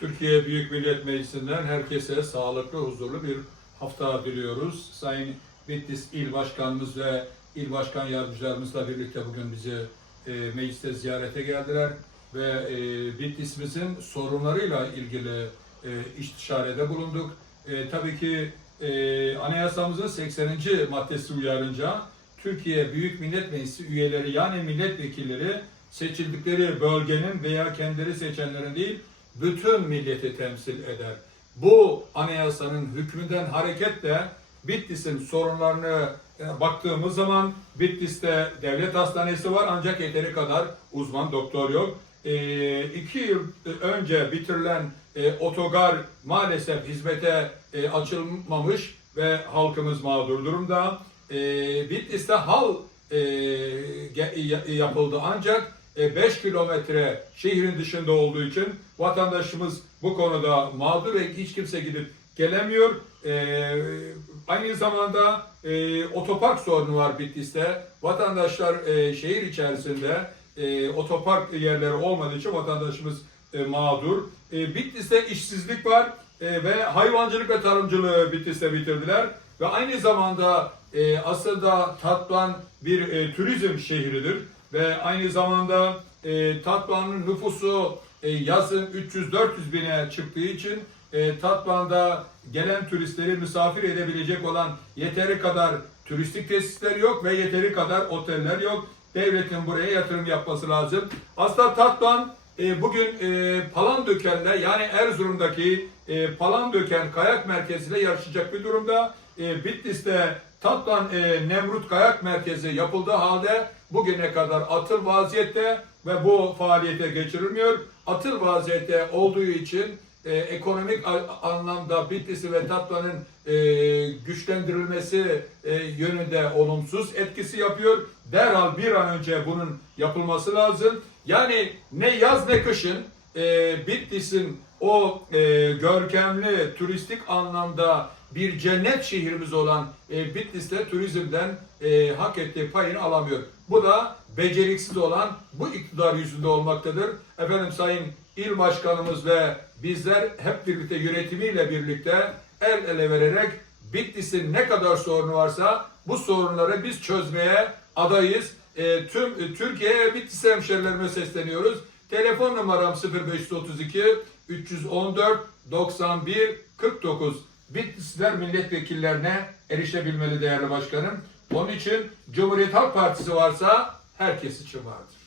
Türkiye Büyük Millet Meclisi'nden herkese sağlıklı, huzurlu bir hafta diliyoruz. Sayın Bitlis İl Başkanımız ve İl Başkan Yardımcılarımızla birlikte bugün bizi e, mecliste ziyarete geldiler ve e, Bitlis'imizin sorunlarıyla ilgili e, istişarede bulunduk. E, tabii ki e, anayasamızın 80. maddesi uyarınca Türkiye Büyük Millet Meclisi üyeleri yani milletvekilleri seçildikleri bölgenin veya kendileri seçenlerin değil bütün milleti temsil eder. Bu anayasanın hükmünden hareketle Bitlis'in sorunlarını e, baktığımız zaman Bitlis'te devlet hastanesi var ancak yeteri kadar uzman doktor yok. E, iki yıl önce bitirilen e, otogar maalesef hizmete e, açılmamış ve halkımız mağdur durumda. E, Bitlis'te hal e, yapıldı ancak 5 kilometre şehrin dışında olduğu için vatandaşımız bu konuda mağdur ve hiç kimse gidip gelemiyor. E, aynı zamanda e, otopark sorunu var Bitlis'te. Vatandaşlar e, şehir içerisinde e, otopark yerleri olmadığı için vatandaşımız e, mağdur. E, Bitlis'te işsizlik var e, ve hayvancılık ve tarımcılığı Bitlis'te bitirdiler. Ve aynı zamanda e, aslında Tatvan bir e, turizm şehridir ve aynı zamanda e, Tatvan'ın nüfusu e, yazın 300-400 bine çıktığı için e, Tatvan'da gelen turistleri misafir edebilecek olan yeteri kadar turistik tesisler yok ve yeteri kadar oteller yok. Devletin buraya yatırım yapması lazım. Aslında Tatvan e, bugün e, Palandöken'le yani Erzurum'daki e, Palandöken kayak merkeziyle yarışacak bir durumda. E, Bitlis'te Tatvan e, Nemrut Kayak Merkezi yapıldığı halde bugüne kadar atıl vaziyette ve bu faaliyete geçirilmiyor. Atıl vaziyette olduğu için e, ekonomik anlamda Bitlis'i ve Tatvan'ın e, güçlendirilmesi e, yönünde olumsuz etkisi yapıyor. Derhal bir an önce bunun yapılması lazım. Yani ne yaz ne kışın e, Bitlis'in o e, görkemli turistik anlamda bir cennet şehrimiz olan e, Bitlis'te turizmden e, hak ettiği payını alamıyor. Bu da beceriksiz olan bu iktidar yüzünde olmaktadır. Efendim Sayın İl Başkanımız ve bizler hep birlikte yönetimiyle birlikte el ele vererek Bitlis'in ne kadar sorunu varsa bu sorunları biz çözmeye adayız. E, tüm e, Türkiye ve Bitlis hemşerilerime sesleniyoruz. Telefon numaram 0532 314 91 49. Bitlisler milletvekillerine erişebilmeli değerli başkanım. Onun için Cumhuriyet Halk Partisi varsa herkes için vardır.